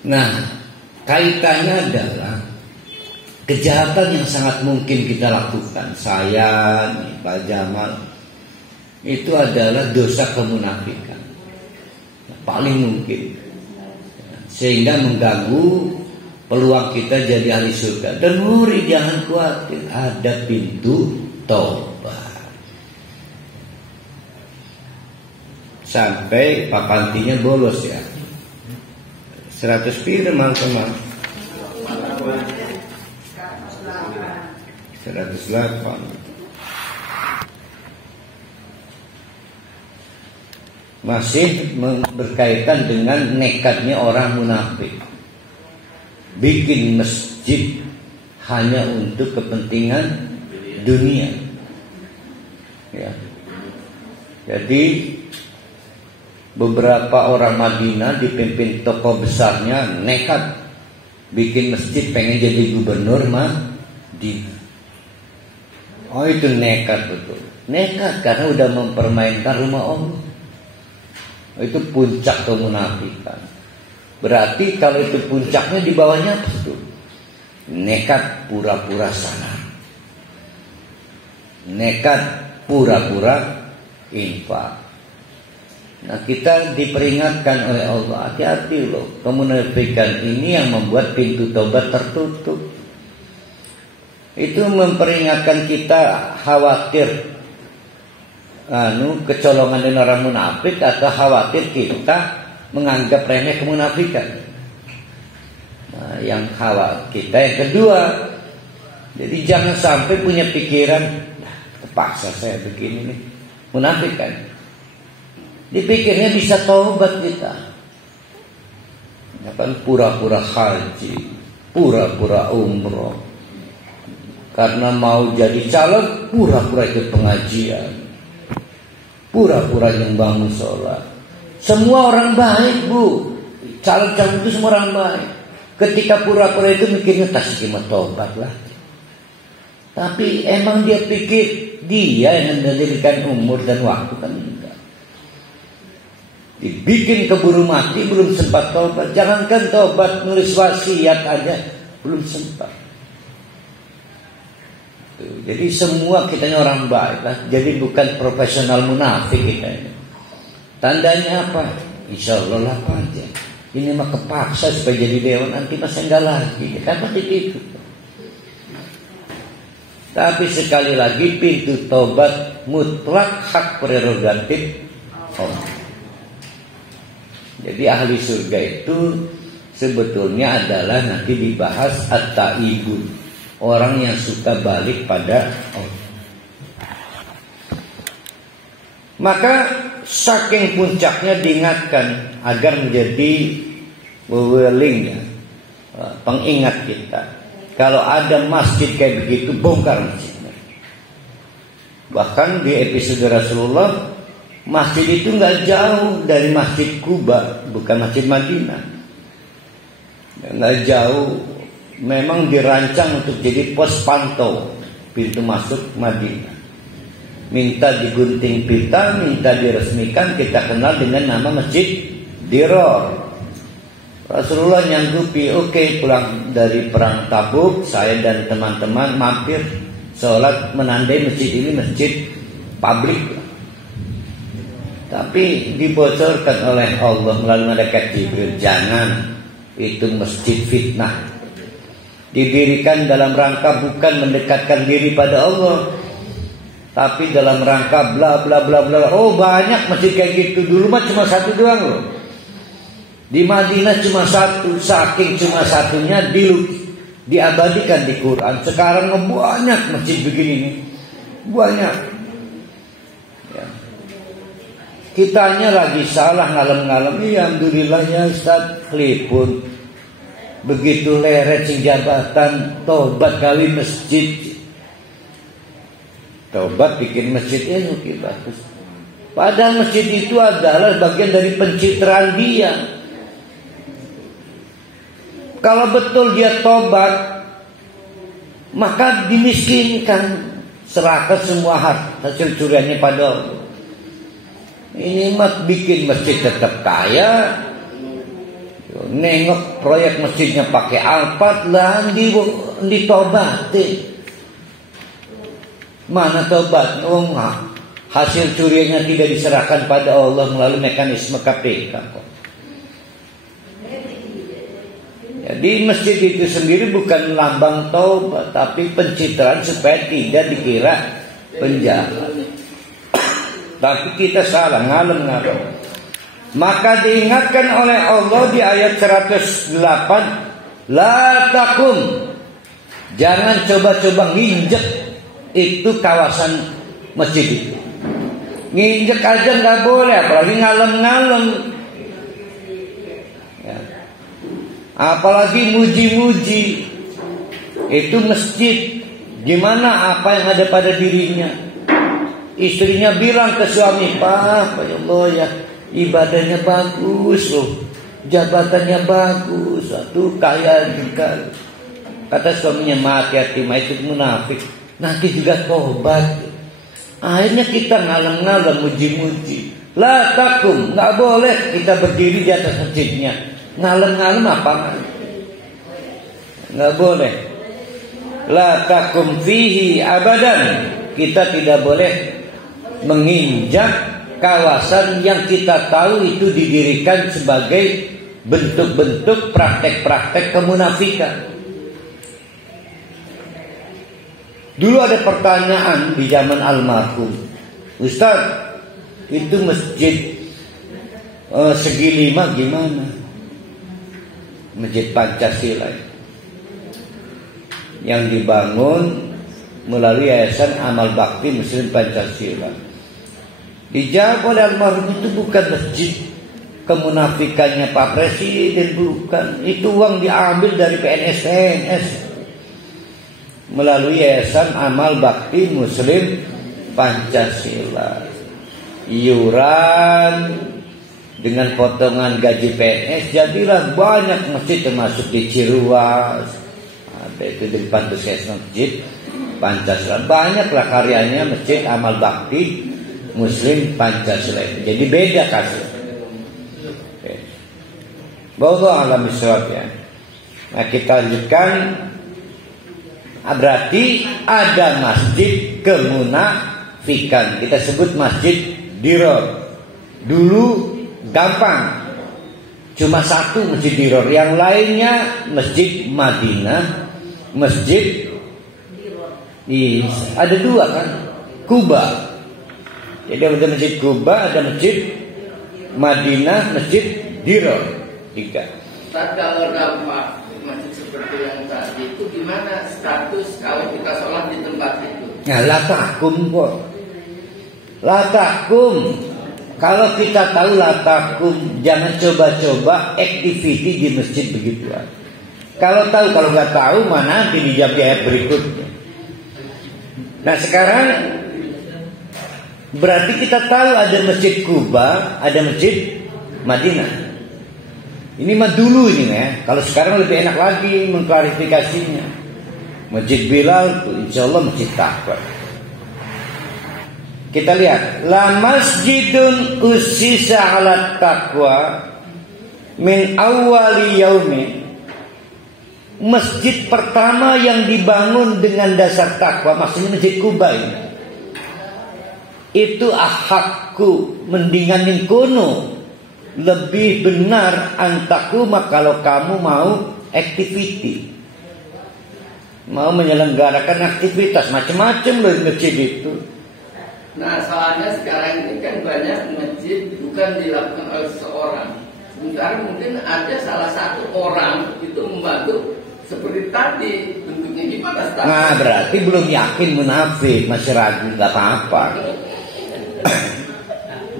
Nah, kaitannya adalah kejahatan yang sangat mungkin kita lakukan. Saya, Pak Jamal, itu adalah dosa kemunafikan. Paling mungkin. Sehingga mengganggu peluang kita jadi ahli surga. Dan murid jangan khawatir, ada pintu taubat. Sampai papantinya bolos ya. 100 pira teman-teman. 108. Masih berkaitan dengan nekatnya orang munafik. Bikin masjid hanya untuk kepentingan dunia. Ya. Jadi beberapa orang Madinah dipimpin tokoh besarnya nekat bikin masjid, pengen jadi gubernur Madinah. Oh, itu nekat betul. Nekat karena udah mempermainkan rumah Allah. Itu puncak kemunafikan. Berarti kalau itu puncaknya, di bawahnya apa tuh? Nekat pura-pura salah. Nekat pura-pura infak. Nah, kita diperingatkan oleh Allah, hati-hati loh. Kemunafikan ini yang membuat pintu taubat tertutup. Itu memperingatkan kita khawatir kecolongan dan orang munafik, atau khawatir kita menganggap remeh kemunafikan. Nah, yang khawatir kita yang kedua. Jadi jangan sampai punya pikiran, terpaksa saya begini nih, munafik kan. Dipikirnya bisa taubat kita. Kan pura-pura haji, pura-pura umroh. Karena mau jadi calon, pura-pura ikut pengajian, pura-pura nyembah musola. Semua orang baik, Bu. Calon-calon itu semua orang baik. Ketika pura-pura itu mikirnya tasbih tobat lah. Tapi emang dia pikir dia yang mendirikan umur dan waktu, kan enggak. Dibikin keburu mati, belum sempat taubat. Jangankan taubat, nulis wasiat aja belum sempat. Jadi semua kitanya orang baik lah. Jadi bukan profesional munafik kita ini. Tandanya apa? Insya Allah lah aja. Ini mah kepaksa supaya jadi dewan, nanti masa enggak lagi. Kan pasti gitu. Tapi sekali lagi, pintu taubat mutlak hak prerogatif Allah. Jadi ahli surga itu sebetulnya adalah nanti dibahas at-taibun, orang yang suka balik pada Allah. Maka saking puncaknya diingatkan agar menjadi weweling, pengingat kita. Kalau ada masjid kayak begitu, bongkar masjidnya. Bahkan di episode Rasulullah, masjid itu nggak jauh dari Masjid Kuba, bukan Masjid Madinah. Nggak jauh, memang dirancang untuk jadi pos pantau pintu masuk Madinah. Minta digunting pita, minta diresmikan, kita kenal dengan nama Masjid Dirar. Rasulullah nyanggupi, oke, pulang dari perang Tabuk, saya dan teman-teman mampir sholat menandai masjid ini masjid publik. Tapi dibocorkan oleh Allah melalui malaikat Jibril, jangan, itu masjid fitnah. Didirikan dalam rangka bukan mendekatkan diri pada Allah, tapi dalam rangka bla bla bla bla. Oh, banyak masjid kayak gitu. Dulu mah cuma satu doang loh. Di Madinah cuma satu, saking cuma satunya diabadikan di Quran. Sekarang banyak masjid begini nih, banyak. Ya. Kitanya lagi salah ngalem-ngalem. Alhamdulillah ya Ustaz, klipun. Begitu leret sing jabatan, tobat kali masjid. Tobat bikin masjid ini bagus. Padahal masjid itu adalah bagian dari pencitraan dia. Kalau betul dia tobat, maka dimiskinkan, serahkan semua hasil curiannya pada Allah. Ini mah bikin masjid tetap kaya, nengok proyek masjidnya pakai Alphard lah ditobati. Mana tobat? Hasil curiannya tidak diserahkan pada Allah melalui mekanisme KPK kok. Jadi masjid itu sendiri bukan lambang taubat, tapi pencitraan supaya tidak dikira penjahat. Tapi kita salah, ngalem-ngalem. Maka diingatkan oleh Allah di ayat 108, la takum, jangan coba-coba nginjek itu kawasan masjid itu. Nginjek aja nggak boleh, apalagi ngalem-ngalem. Ya. Apalagi muji-muji. Itu masjid. Gimana apa yang ada pada dirinya? Istrinya bilang ke suami, Pak, ya Allah ya, ibadahnya bagus loh, jabatannya bagus, aduh kaya juga. Kata suaminya, maaf ya Tima, itu munafik, nanti juga tobat. Akhirnya kita ngalem-ngalem muji-muji. La takum, nggak boleh kita berdiri di atas masjidnya. Ngalem-ngalem apa? Nggak boleh. La takum fihi abadan, kita tidak boleh menginjak kawasan yang kita tahu itu didirikan sebagai bentuk-bentuk praktek-praktek kemunafikan. Dulu ada pertanyaan di zaman almarhum, Ustaz, itu masjid segi 5 gimana? Masjid Pancasila yang dibangun melalui Yayasan Amal Bakti Muslim Pancasila. Dijawab oleh almarhum, itu bukan masjid kemunafikannya Pak Presiden, bukan. Itu uang diambil dari PNS melalui Yayasan Amal Bakti Muslim Pancasila. Iuran dengan potongan gaji PNS, jadilah banyak masjid termasuk di Ciruas, ada itu di depan puskesmas masjid Pancasila. Banyaklah karyanya masjid Amal Bakti Muslim Pancasila itu. Jadi beda kasus. Wallahu a'lam bishawab ya. Nah, kita lanjutkan. Berarti ada masjid kemunafikan. Kita sebut masjid Diror. Dulu gampang, cuma satu masjid Diror. Yang lainnya masjid Madinah, masjid ada 2 kan, Kuba. Jadi ada masjid Kuba, ada masjid Madinah, masjid Diror. 3. Kalau dampak masjid seperti yang tadi itu gimana status kalau kita sholat di tempat itu? Ya la takum kok. La takum. Kalau kita tahu la takum, jangan coba-coba activity di masjid begituan. Kalau tahu, kalau nggak tahu mana dijawab di ayat berikutnya. Nah sekarang berarti kita tahu ada masjid Kuba, ada masjid Madinah. Ini mah dulu ini ya. Kalau sekarang lebih enak lagi mengklarifikasinya. Masjid Bilal itu insya Allah masjid takwa. Kita lihat, la masjidun usisa ala taqwa min awwali yaumi. Masjid pertama yang dibangun dengan dasar takwa, maksudnya masjid Kuba ini. Itu ahakku mendingan yang kuno. Lebih benar antakuma kalau kamu mau activity, mau menyelenggarakan aktivitas macam-macam loh di masjid itu. Nah soalnya sekarang ini kan banyak masjid bukan dilakukan oleh seorang, sementara mungkin ada salah satu orang itu membantu seperti tadi, bentuknya gimana? Nah berarti belum yakin, munafik, masih ragu, nggak apa-apa.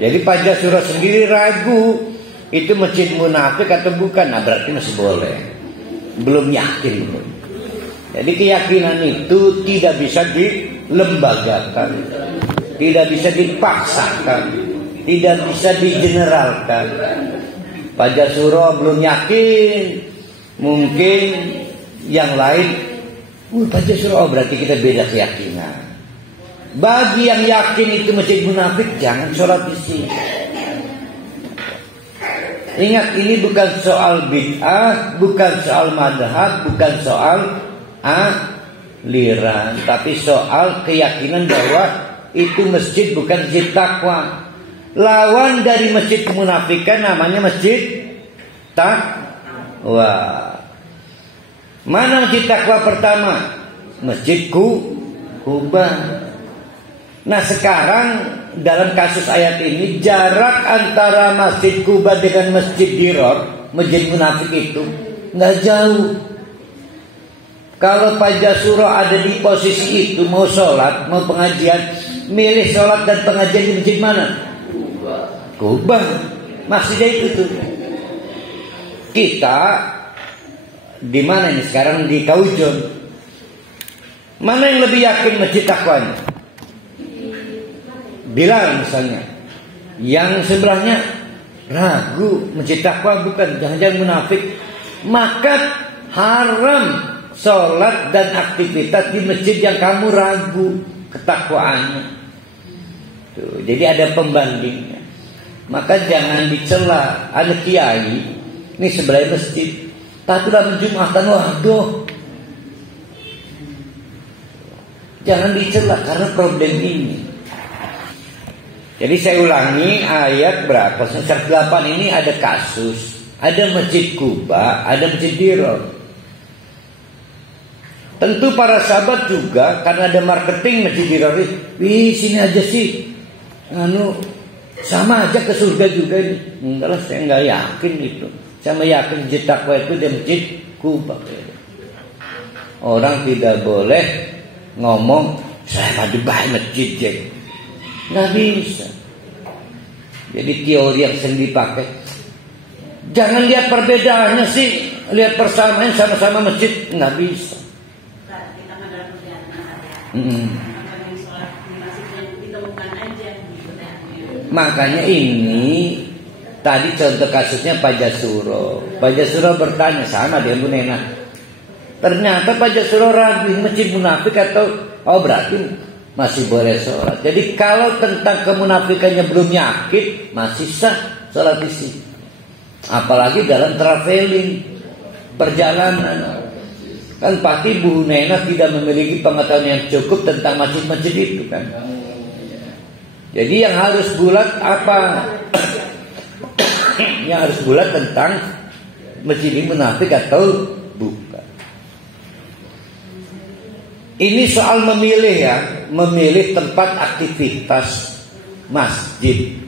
Jadi Pak Jasura sendiri ragu itu masjid munafik atau bukan. Nah berarti masih boleh, belum yakin. Jadi keyakinan itu tidak bisa dilembagakan, tidak bisa dipaksakan, tidak bisa digeneralkan. Pak Jasura belum yakin, mungkin yang lain Pak Jasura, berarti kita beda keyakinan. Bagi yang yakin itu masjid munafik, jangan sholat di sini. Ingat, ini bukan soal bid'ah, bukan soal madhab, bukan soal aliran, tapi soal keyakinan bahwa itu masjid bukan masjid takwa. Lawan dari masjid kemunafikan namanya masjid takwa. Mana masjid takwa pertama? Masjid Kuba. Nah sekarang dalam kasus ayat ini, jarak antara masjid Kuba dengan masjid Dirar, masjid munafik itu nggak jauh. Kalau Pak Jasuro ada di posisi itu, mau sholat, mau pengajian, milih sholat dan pengajian di masjid mana? Kuba. Maksudnya itu tuh. Kita di mana ini sekarang? Di Kaujon. Mana yang lebih yakin masjid takwanya? Bilal misalnya. Yang sebelahnya ragu, masjid takwa bukan, jangan-jangan munafik. Maka haram sholat dan aktivitas di masjid yang kamu ragu ketakwaannya. Tuh, jadi ada pembandingnya. Maka jangan dicela. Ada kiai ini sebelah masjid, tapi dalam Jumatan, waduh, jangan dicela karena problem ini. Jadi saya ulangi ayat berapa? 108 ini ada kasus, ada masjid Kuba, ada masjid Dirar. Tentu para sahabat juga karena ada marketing masjid Dirar, wih sini aja sih, sama aja ke surga juga ini. Enggak lah, saya nggak yakin itu. Saya yakin masjid takwa itu di masjid Kuba. Orang tidak boleh ngomong saya maju baik masjid, nggak bisa. Jadi teori yang sering dipakai, jangan lihat perbedaannya sih, lihat persamaan, sama-sama masjid, nggak bisa. Makanya ini tadi contoh kasusnya Pak Jasuro. Pak Jasuro bertanya sama dia Bu Nena. Ternyata Pak Jasuro ragu masjid munafik atau berarti masih boleh sholat. Jadi kalau tentang kemunafikannya belum yakin, masih sah sholat di sini. Apalagi dalam traveling, perjalanan. Kan pasti Bu Nena tidak memiliki pengetahuan yang cukup tentang masjid-masjid itu kan. Jadi yang harus bulat apa? Yang harus bulat tentang masjid ini munafik atau bukan. Ini soal memilih ya, memilih tempat aktivitas masjid.